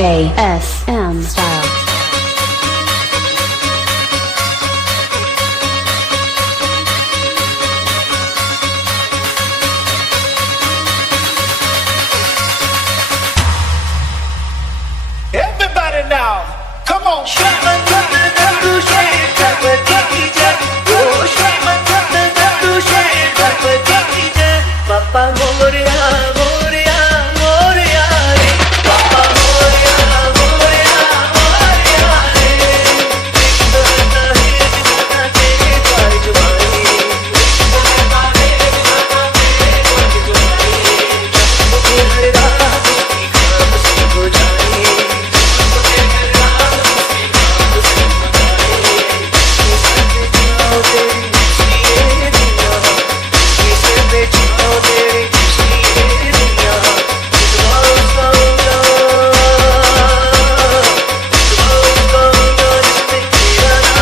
DJ SM style. Everybody now, come on. Papa Moria, Moria, Moria, Papa Moria, Moria,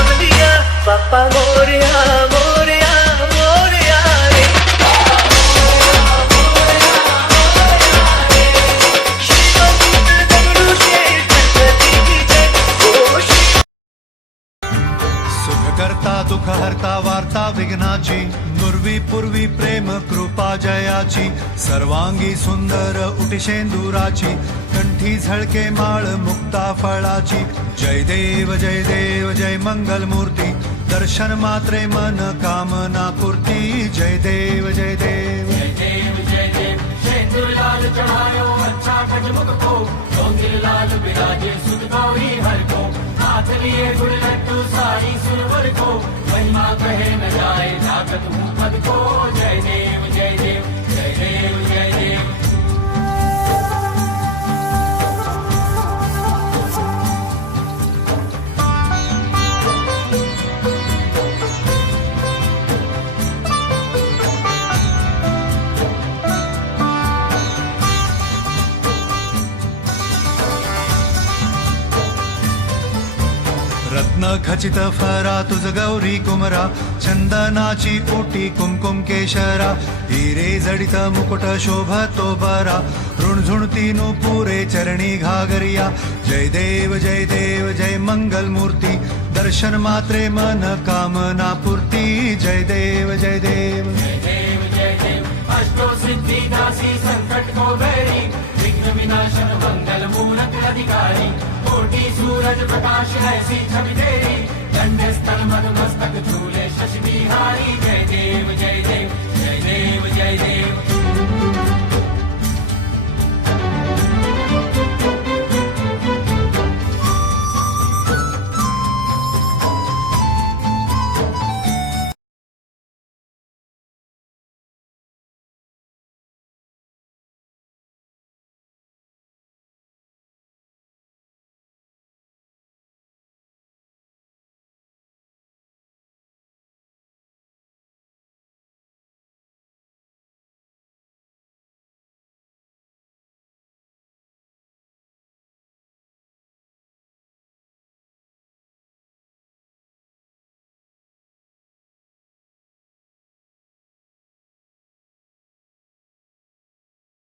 Moria, Papa Moria, Moria, Moria, सुख करता दुख हरता वार्ता विघ्नाची नुर्वी पूर्वी प्रेम कृपा जयाची सर्वांगी सुंदर उटिशेंदुराची कंठी झळके माळ मुक्ता फळाची जय देव जय मंगल मूर्ती दर्शन मात्रे मन कामना पूर्ती जय देव जय देव शेंदूर लाल चढ़ायो अच्छा गजमुख को चौंगिल लाल बिराजे सुध गौरी हर को हाथ लिए गुड़ लड्डू सारी सुरवर को महिमा कहे न जाए जागत हूँ पद को जय देव जय देव जय देव जय देव रत्न खचित फरा तुझ गौरी कुमरा चंदनाची ओटी कुमकुम केशरा हिरे जडित मुकुट शोभतो बरा ऋणझुणती पुरे चरणी घागरिया जय देव जय मंगल मूर्ती दर्शन मात्रे मन कामना पूर्ती जय देव जय देव जय देव अष्टो सिद्धि दासी संकट को बैरी विघ्न विनाशन मंगल मूरत अधिकारी कोटि सूरज प्रकाश ऐसी छवि तेरी दंड स्थल मद मस्तक झूले शशि बिहारी जय देव जय देव जय देव जय देव